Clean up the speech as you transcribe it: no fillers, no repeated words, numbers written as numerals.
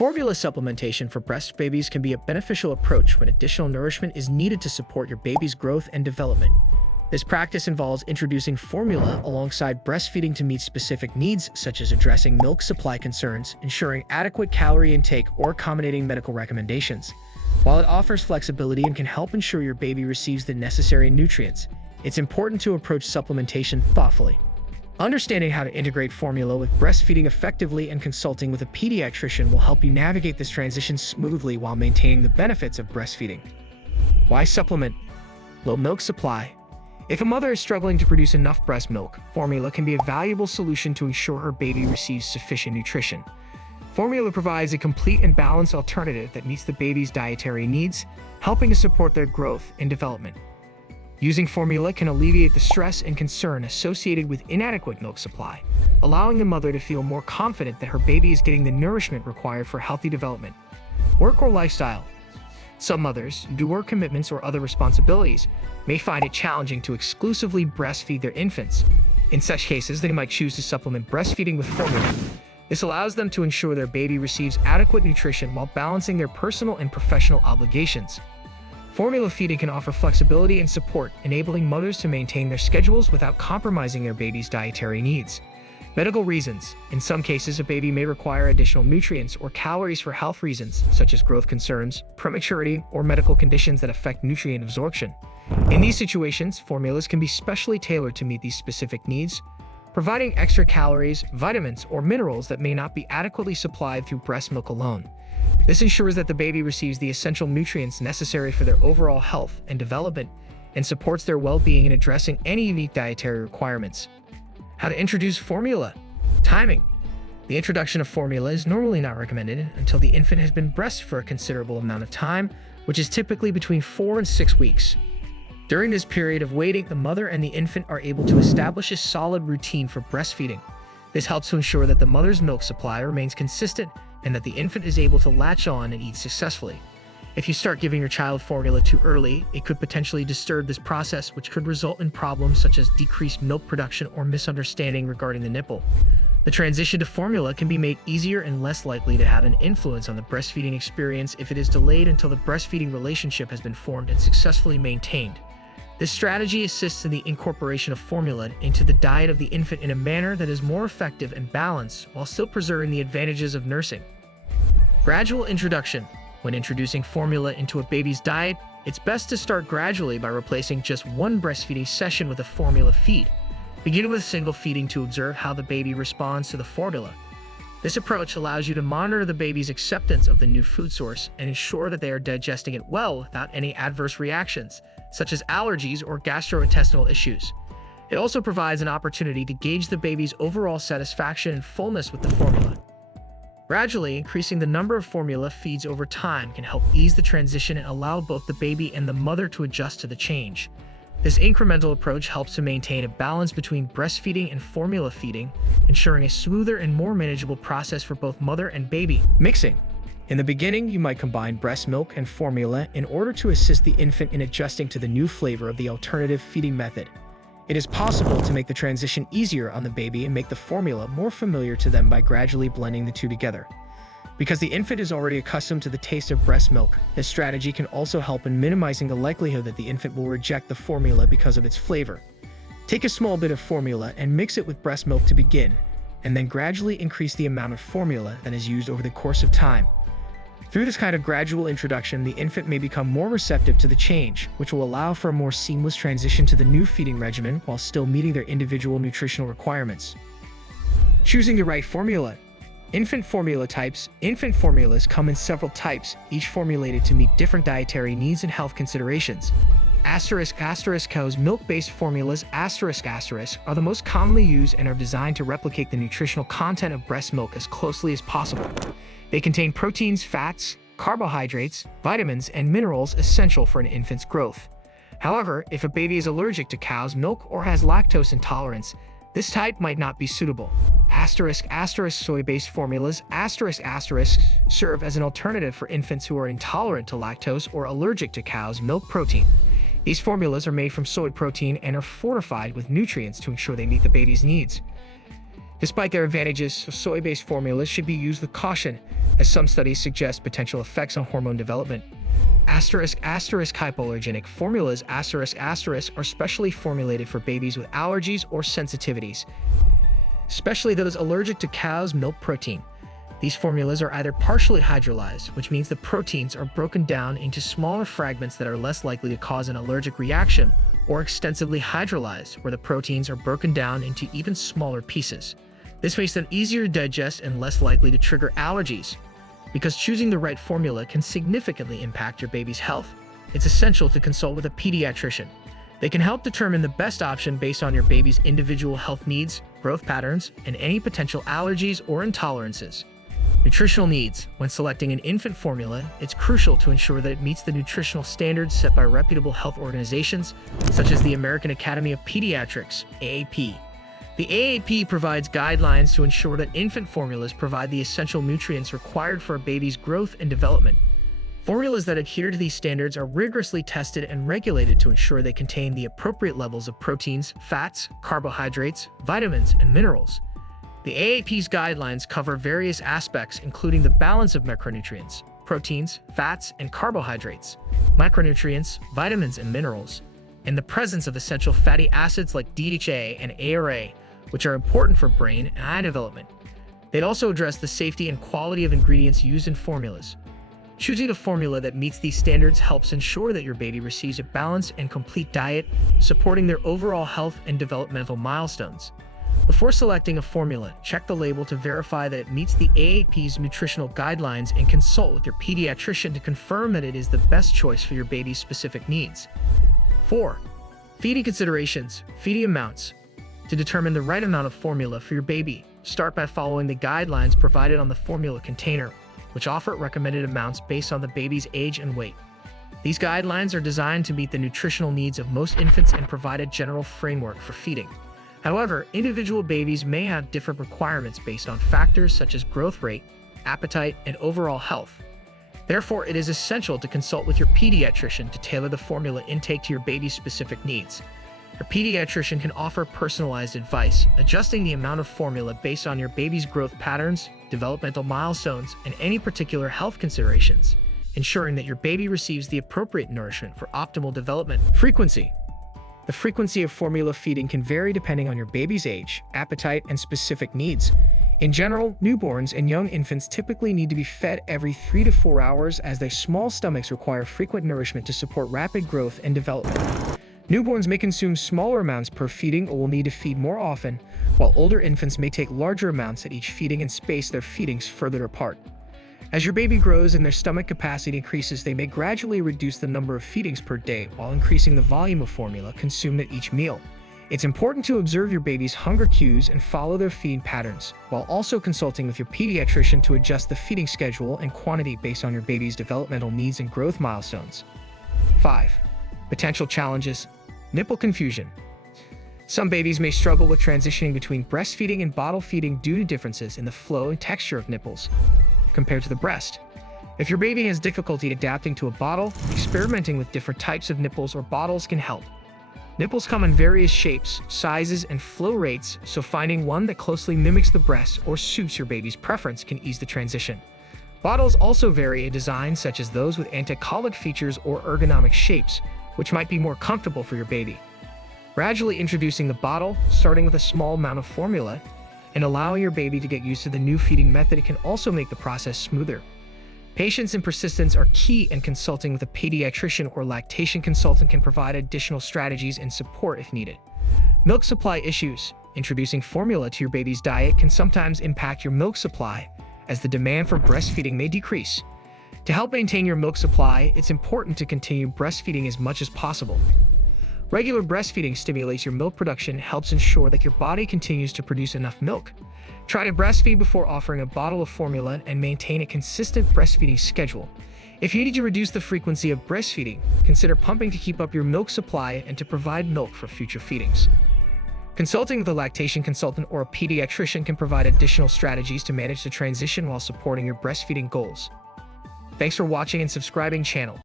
Formula supplementation for breast babies can be a beneficial approach when additional nourishment is needed to support your baby's growth and development. This practice involves introducing formula alongside breastfeeding to meet specific needs, such as addressing milk supply concerns, ensuring adequate calorie intake, or accommodating medical recommendations. While it offers flexibility and can help ensure your baby receives the necessary nutrients, it's important to approach supplementation thoughtfully. Understanding how to integrate formula with breastfeeding effectively and consulting with a pediatrician will help you navigate this transition smoothly while maintaining the benefits of breastfeeding. Why supplement? Low milk supply. If a mother is struggling to produce enough breast milk, formula can be a valuable solution to ensure her baby receives sufficient nutrition. Formula provides a complete and balanced alternative that meets the baby's dietary needs, helping to support their growth and development. Using formula can alleviate the stress and concern associated with inadequate milk supply, allowing the mother to feel more confident that her baby is getting the nourishment required for healthy development. Work or lifestyle. Some mothers, due to work commitments or other responsibilities, may find it challenging to exclusively breastfeed their infants. In such cases, they might choose to supplement breastfeeding with formula. This allows them to ensure their baby receives adequate nutrition while balancing their personal and professional obligations. Formula feeding can offer flexibility and support, enabling mothers to maintain their schedules without compromising their baby's dietary needs. Medical reasons. In some cases, a baby may require additional nutrients or calories for health reasons, such as growth concerns, prematurity, or medical conditions that affect nutrient absorption. In these situations, formulas can be specially tailored to meet these specific needs, providing extra calories, vitamins, or minerals that may not be adequately supplied through breast milk alone. This ensures that the baby receives the essential nutrients necessary for their overall health and development, and supports their well-being in addressing any unique dietary requirements. How to introduce formula. Timing. The introduction of formula is normally not recommended until the infant has been breastfed for a considerable amount of time, which is typically between 4 and 6 weeks. During this period of waiting, the mother and the infant are able to establish a solid routine for breastfeeding. This helps to ensure that the mother's milk supply remains consistent and that the infant is able to latch on and eat successfully. If you start giving your child formula too early, it could potentially disturb this process, which could result in problems such as decreased milk production or misunderstanding regarding the nipple. The transition to formula can be made easier and less likely to have an influence on the breastfeeding experience if it is delayed until the breastfeeding relationship has been formed and successfully maintained. This strategy assists in the incorporation of formula into the diet of the infant in a manner that is more effective and balanced while still preserving the advantages of nursing. Gradual introduction. When introducing formula into a baby's diet, it's best to start gradually by replacing just one breastfeeding session with a formula feed. Begin with a single feeding to observe how the baby responds to the formula. This approach allows you to monitor the baby's acceptance of the new food source and ensure that they are digesting it well without any adverse reactions, such as allergies or gastrointestinal issues. It also provides an opportunity to gauge the baby's overall satisfaction and fullness with the formula. Gradually increasing the number of formula feeds over time can help ease the transition and allow both the baby and the mother to adjust to the change. This incremental approach helps to maintain a balance between breastfeeding and formula feeding, ensuring a smoother and more manageable process for both mother and baby. Mixing. In the beginning, you might combine breast milk and formula in order to assist the infant in adjusting to the new flavor of the alternative feeding method. It is possible to make the transition easier on the baby and make the formula more familiar to them by gradually blending the two together. Because the infant is already accustomed to the taste of breast milk, this strategy can also help in minimizing the likelihood that the infant will reject the formula because of its flavor. Take a small bit of formula and mix it with breast milk to begin, and then gradually increase the amount of formula that is used over the course of time. Through this kind of gradual introduction, the infant may become more receptive to the change, which will allow for a more seamless transition to the new feeding regimen while still meeting their individual nutritional requirements. Choosing the right formula. Infant formula types. Infant formulas come in several types, each formulated to meet different dietary needs and health considerations. Cow's milk-based formulas are the most commonly used and are designed to replicate the nutritional content of breast milk as closely as possible. They contain proteins, fats, carbohydrates, vitamins, and minerals essential for an infant's growth. However, if a baby is allergic to cow's milk or has lactose intolerance, this type might not be suitable. Soy-based formulas serve as an alternative for infants who are intolerant to lactose or allergic to cow's milk protein. These formulas are made from soy protein and are fortified with nutrients to ensure they meet the baby's needs. Despite their advantages, soy-based formulas should be used with caution, as some studies suggest potential effects on hormone development. Hypoallergenic formulas are specially formulated for babies with allergies or sensitivities, especially those allergic to cow's milk protein. These formulas are either partially hydrolyzed, which means the proteins are broken down into smaller fragments that are less likely to cause an allergic reaction, or extensively hydrolyzed, where the proteins are broken down into even smaller pieces. This makes them easier to digest and less likely to trigger allergies. Because choosing the right formula can significantly impact your baby's health, it's essential to consult with a pediatrician. They can help determine the best option based on your baby's individual health needs, growth patterns, and any potential allergies or intolerances. Nutritional needs. When selecting an infant formula, it's crucial to ensure that it meets the nutritional standards set by reputable health organizations, such as the American Academy of Pediatrics, AAP. The AAP provides guidelines to ensure that infant formulas provide the essential nutrients required for a baby's growth and development. Formulas that adhere to these standards are rigorously tested and regulated to ensure they contain the appropriate levels of proteins, fats, carbohydrates, vitamins, and minerals. The AAP's guidelines cover various aspects, including the balance of macronutrients, proteins, fats, and carbohydrates, micronutrients, vitamins, and minerals, and the presence of essential fatty acids like DHA and ARA, which are important for brain and eye development. They'd also address the safety and quality of ingredients used in formulas. Choosing a formula that meets these standards helps ensure that your baby receives a balanced and complete diet, supporting their overall health and developmental milestones. Before selecting a formula, check the label to verify that it meets the AAP's nutritional guidelines and consult with your pediatrician to confirm that it is the best choice for your baby's specific needs. 4. Feeding considerations. Feeding amounts. To determine the right amount of formula for your baby, start by following the guidelines provided on the formula container, which offer recommended amounts based on the baby's age and weight. These guidelines are designed to meet the nutritional needs of most infants and provide a general framework for feeding. However, individual babies may have different requirements based on factors such as growth rate, appetite, and overall health. Therefore, it is essential to consult with your pediatrician to tailor the formula intake to your baby's specific needs. Your pediatrician can offer personalized advice, adjusting the amount of formula based on your baby's growth patterns, developmental milestones, and any particular health considerations, ensuring that your baby receives the appropriate nourishment for optimal development. Frequency. The frequency of formula feeding can vary depending on your baby's age, appetite, and specific needs. In general, newborns and young infants typically need to be fed every 3 to 4 hours, as their small stomachs require frequent nourishment to support rapid growth and development. Newborns may consume smaller amounts per feeding or will need to feed more often, while older infants may take larger amounts at each feeding and space their feedings further apart. As your baby grows and their stomach capacity increases, they may gradually reduce the number of feedings per day while increasing the volume of formula consumed at each meal. It's important to observe your baby's hunger cues and follow their feeding patterns, while also consulting with your pediatrician to adjust the feeding schedule and quantity based on your baby's developmental needs and growth milestones. 5. Potential challenges. Nipple confusion. Some babies may struggle with transitioning between breastfeeding and bottle feeding due to differences in the flow and texture of nipples compared to the breast. If your baby has difficulty adapting to a bottle, experimenting with different types of nipples or bottles can help. Nipples come in various shapes, sizes, and flow rates, so finding one that closely mimics the breast or suits your baby's preference can ease the transition. Bottles also vary in design, such as those with anti-colic features or ergonomic shapes, which might be more comfortable for your baby. Gradually introducing the bottle, starting with a small amount of formula, and allowing your baby to get used to the new feeding method can also make the process smoother. Patience and persistence are key, and consulting with a pediatrician or lactation consultant can provide additional strategies and support if needed. Milk supply issues. Introducing formula to your baby's diet can sometimes impact your milk supply, as the demand for breastfeeding may decrease. To help maintain your milk supply, it's important to continue breastfeeding as much as possible. Regular breastfeeding stimulates your milk production and helps ensure that your body continues to produce enough milk. Try to breastfeed before offering a bottle of formula and maintain a consistent breastfeeding schedule. If you need to reduce the frequency of breastfeeding, consider pumping to keep up your milk supply and to provide milk for future feedings. Consulting with a lactation consultant or a pediatrician can provide additional strategies to manage the transition while supporting your breastfeeding goals. Thanks for watching and subscribing channel.